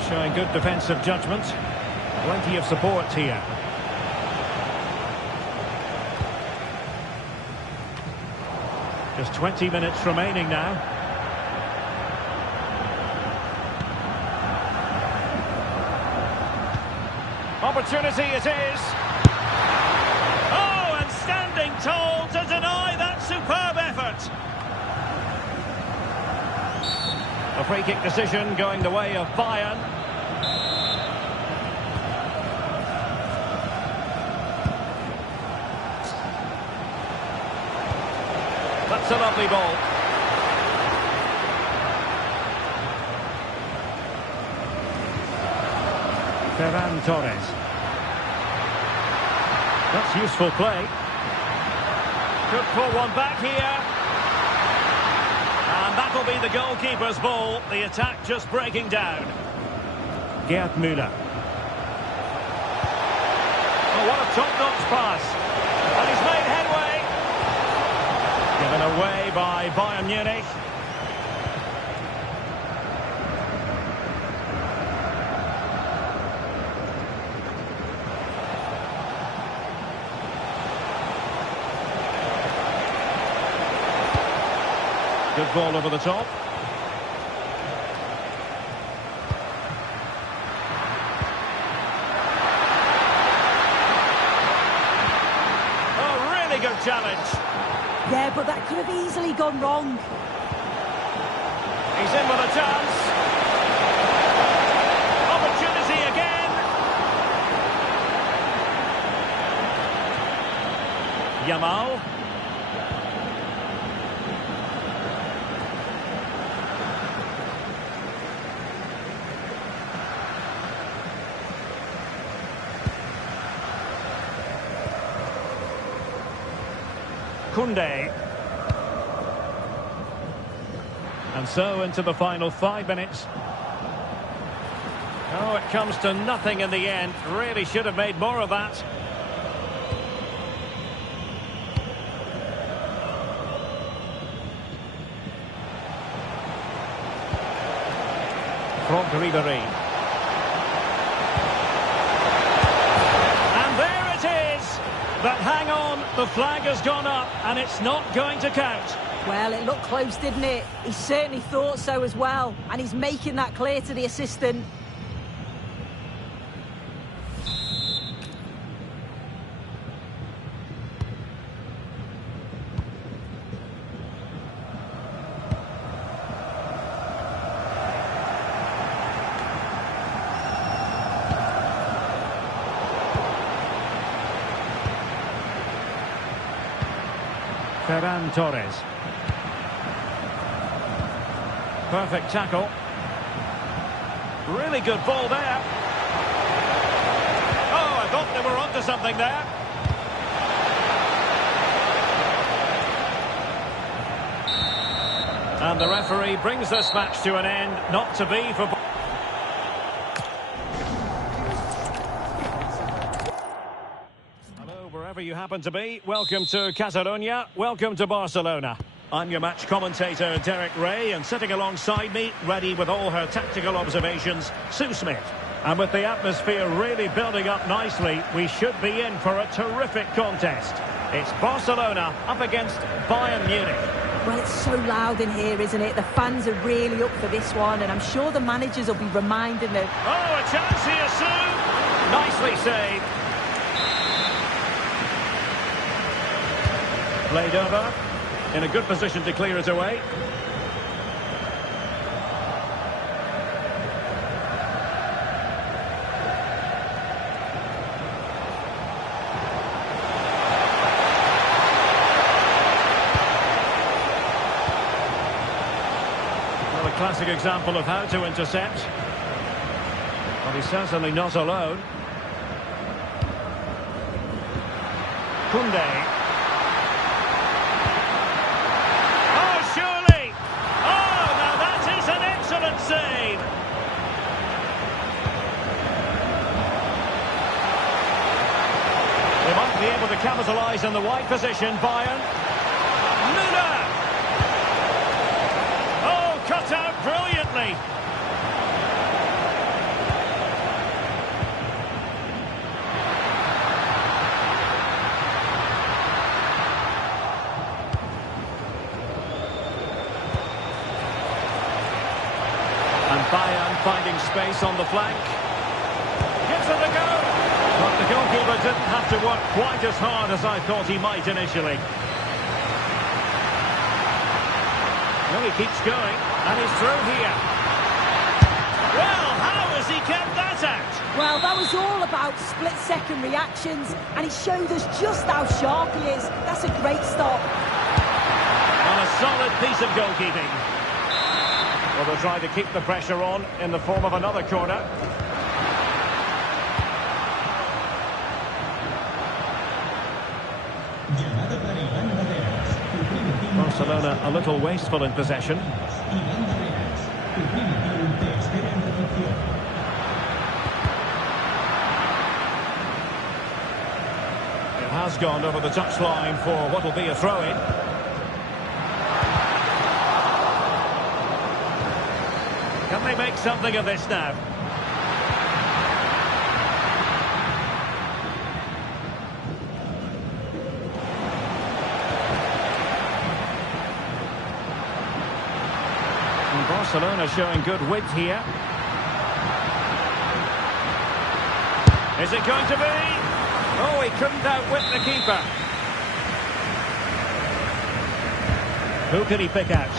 Showing good defensive judgment. Plenty of support here. Just 20 minutes remaining now. Opportunity it is. Oh, and standing tall to deny that superb effort. A free kick decision going the way of Bayern. That's a lovely ball. Ferran Torres. That's useful play. Could pull one back here. And that'll be the goalkeeper's ball. The attack just breaking down. Gerd Müller. Oh, what a top-notch pass. And he's made headway. Given away by Bayern Munich. Good ball over the top. Oh, really good challenge. Yeah, but that could have easily gone wrong. He's in with a chance. Opportunity again. Yamal. Koundé. And so into the final 5 minutes. Oh, it comes to nothing in the end. Really should have made more of that. Franck Ribéry. And there it is. But hang on, the flag has gone up and it's not going to count. Well, it looked close, didn't it? He certainly thought so as well. And he's making that clear to the assistant. Ferran Torres. Perfect tackle. Really good ball there. Oh, I thought they were onto something there. And the referee brings this match to an end. Not to be for... Hello, wherever you happen to be. Welcome to Catalonia. Welcome to Barcelona. I'm your match commentator, Derek Ray, and sitting alongside me, ready with all her tactical observations, Sue Smith. And with the atmosphere really building up nicely, we should be in for a terrific contest. It's Barcelona up against Bayern Munich. Well, it's so loud in here, isn't it? The fans are really up for this one, and I'm sure the managers will be reminding them. Oh, a chance here, Sue! Nicely saved. Played over. In a good position to clear it away. Well, a classic example of how to intercept. But he's certainly not alone. Koundé. Save. They might be able to capitalise on the wide position. Bayern. Müller. Oh, cut out brilliantly. Bayern finding space on the flank. Gives it a go. But the goalkeeper didn't have to work quite as hard as I thought he might initially. Well, he keeps going, and he's through here. Well, how has he kept that out? Well, that was all about split-second reactions, and he showed us just how sharp he is. That's a great stop. And a solid piece of goalkeeping. Well, they'll try to keep the pressure on in the form of another corner. Barcelona a little wasteful in possession. It has gone over the touchline for what will be a throw-in. Can they make something of this now? And Barcelona showing good width here. Is it going to be? Oh, he couldn't outwit the keeper. Who can he pick out?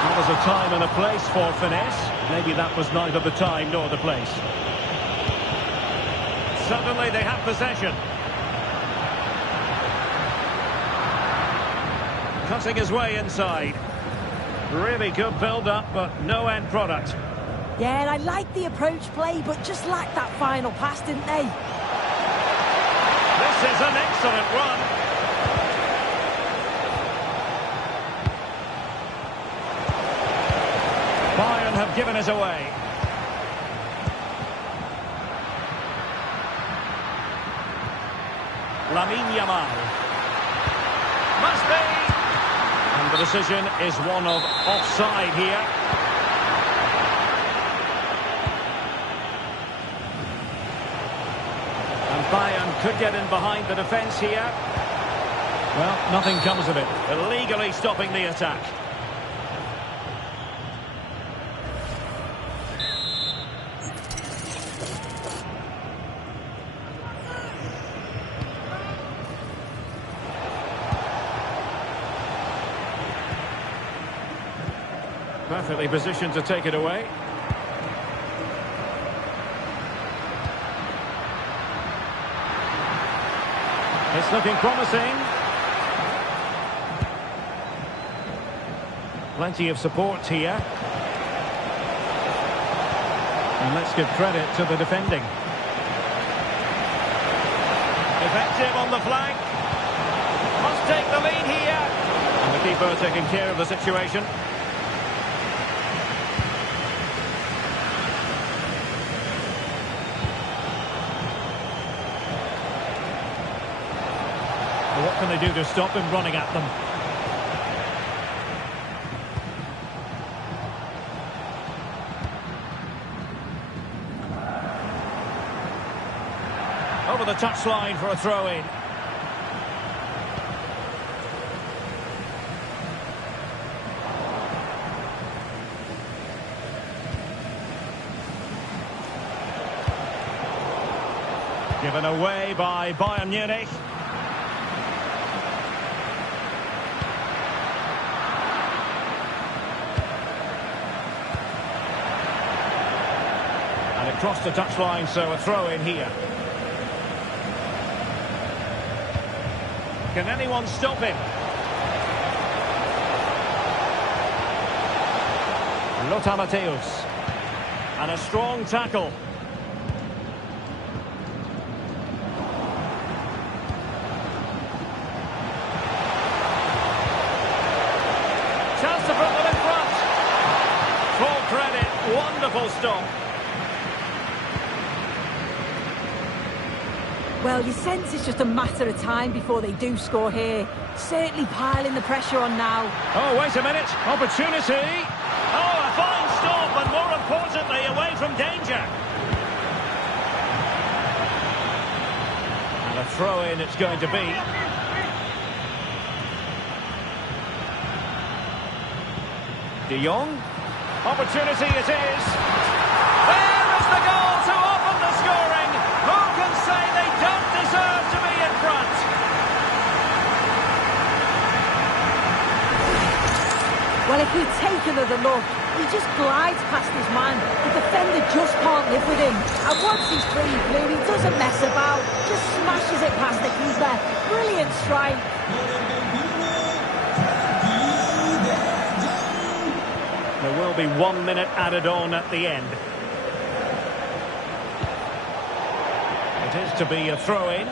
Well, there's a time and a place for finesse. Maybe that was neither the time nor the place. Suddenly they have possession. Cutting his way inside. Really good build-up, but no end product. Yeah, and I like the approach play, but just lacked that final pass, didn't they? This is an excellent run. Bayern have given it away. Lamine Yamal. Must be. And the decision is one of offside here. And Bayern could get in behind the defence here. Well, nothing comes of it. Illegally stopping the attack. Perfectly positioned to take it away. It's looking promising. Plenty of support here. And let's give credit to the defending. Effective on the flank. Must take the lead here. And the keeper taking care of the situation. What can they do to stop him running at them? over the touchline for a throw-in. Given away by Bayern Munich. And it crossed the touchline, so a throw-in here. Can anyone stop him? Lothar Matthäus. And a strong tackle. Chance to put them in front. Full credit, wonderful stop. Well, you sense it's just a matter of time before they do score here. Certainly piling the pressure on now. Oh, wait a minute. Opportunity. Oh, a fine stop, and more importantly, away from danger. And a throw-in it's going to be. De Jong. Opportunity it is. There is the goal to open the scoring. Who can say they don't deserve to be in front? Well, if we take another look, he just glides past his man. The defender just can't live with him. And once he's pretty blue, he doesn't mess about. Just smashes it past the keeper. Brilliant strike. There will be 1 minute added on at the end. It is to be a throw-in.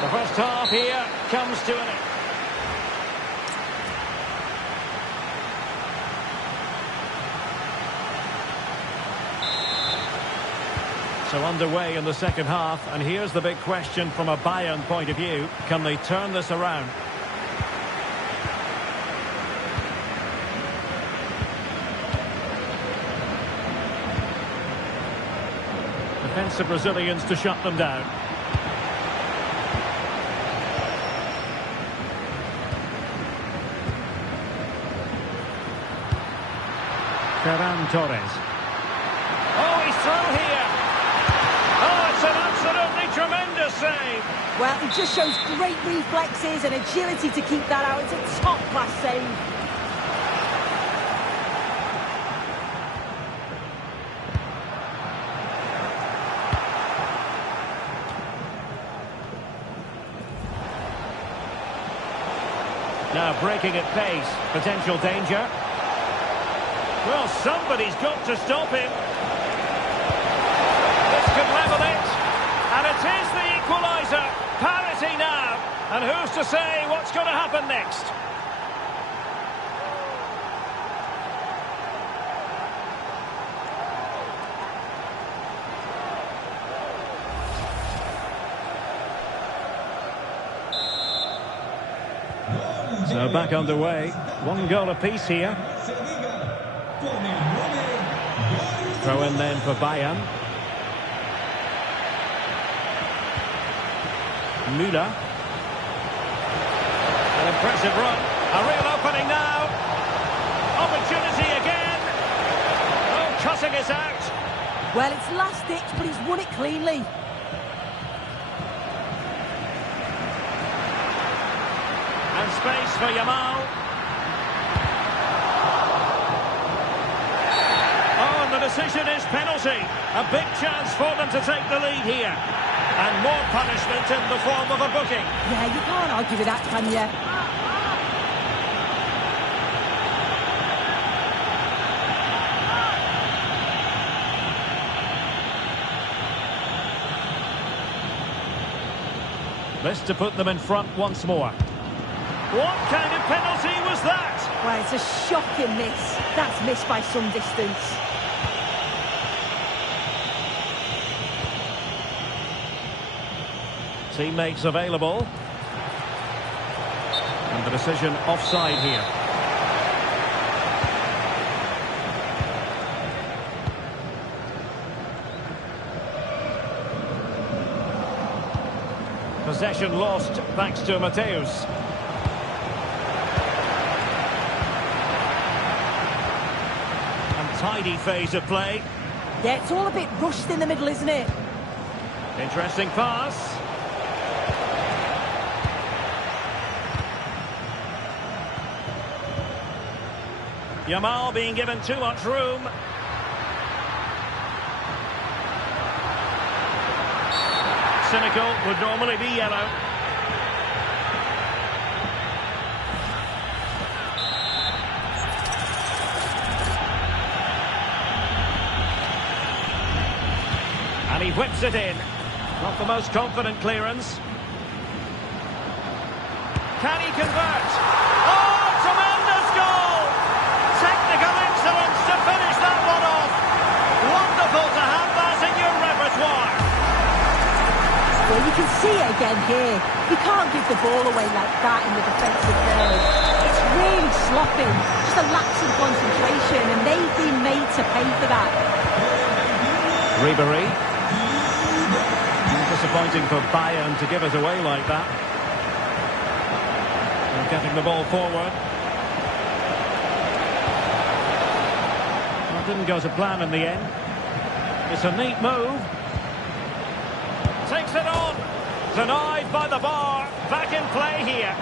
The first half here comes to an end. So underway in the second half, and here's the big question from a Bayern point of view. Can they turn this around? Defensive Brazilians to shut them down. Ferran Torres. Oh, he's through here. Oh, it's an absolutely tremendous save. Well, he just shows great reflexes and agility to keep that out. It's a top-class save. Now breaking at pace. Potential danger. Well, somebody's got to stop him. This could level it. And it is the equaliser. Parity now. And who's to say what's going to happen next? So back underway. 1 goal apiece here. Throw in then for Bayern. Müller. An impressive run. A real opening now. Opportunity again. Oh, cutting it out. Well, it's last ditch, but he's won it cleanly. And space for Yamal. Oh, and the decision is penalty. A big chance for them to take the lead here. And more punishment in the form of a booking. Yeah, you can't argue with that, can you? This to put them in front once more. What kind of penalty was that? Well, it's a shocking miss. That's missed by some distance. Teammates available. And the decision offside here. possession lost thanks to Mateus. And tidy phase of play. Yeah, it's all a bit rushed in the middle, isn't it? Interesting pass. Yamal being given too much room. Cynical, would normally be yellow. And he whips it in. Not the most confident clearance. Can he convert? Oh, tremendous goal! Technical excellence to finish that one off. Wonderful to have that in your repertoire. Well, you can see it again here. You can't give the ball away like that in the defensive third. It's really sloppy, just a lapse in concentration, and they've been made to pay for that. Ribery. Disappointing for Bayern to give it away like that. And getting the ball forward. Well, it didn't go to plan in the end. It's a neat move. Takes it on. Denied by the bar. Back in play here.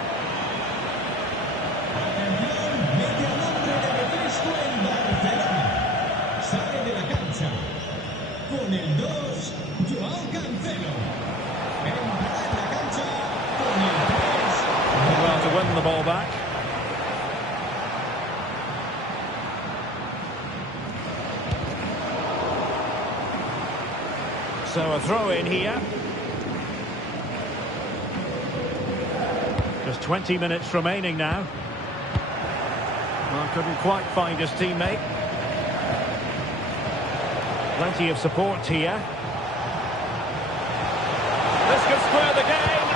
Well, to win the ball back. So a throw in here. Just 20 minutes remaining now. Well, couldn't quite find his teammate. Plenty of support here. This could square the game.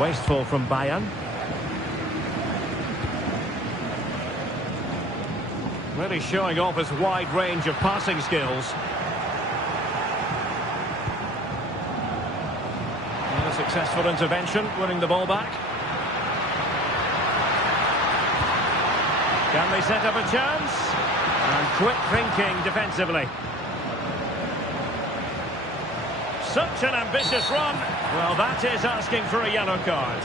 Wasteful from Bayern. Really showing off his wide range of passing skills. And a successful intervention, winning the ball back. Can they set up a chance? And quick thinking defensively. Such an ambitious run. Well, that is asking for a yellow card.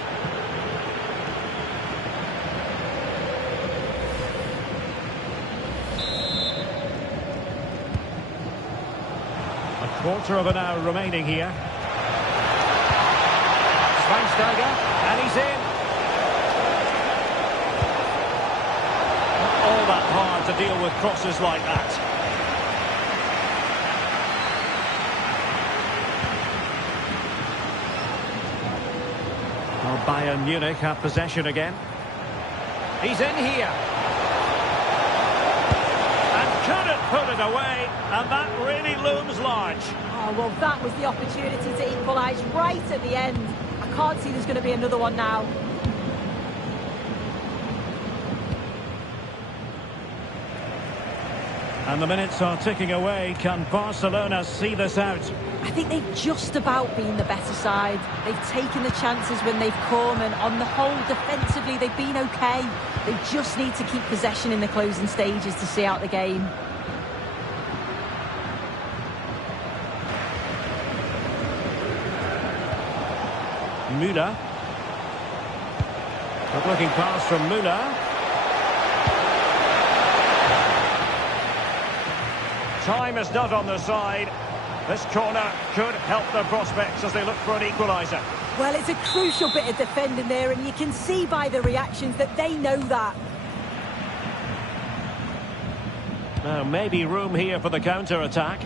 A quarter of an hour remaining here. Schweinsteiger, and he's in. Not all that hard to deal with crosses like that. Well, Bayern Munich have possession again. He's in here. And couldn't put it away, and that really looms large. Oh, well, that was the opportunity to equalise right at the end. I can't see there's going to be another one now. And the minutes are ticking away. Can Barcelona see this out? I think they've just about been the better side. They've taken the chances when they've come, and on the whole, defensively, they've been okay. They just need to keep possession in the closing stages to see out the game. Müller. Good-looking pass from Müller. Time is not on their side. This corner could help their prospects as they look for an equaliser. Well, it's a crucial bit of defending there, and you can see by the reactions that they know that. Now, maybe room here for the counter-attack.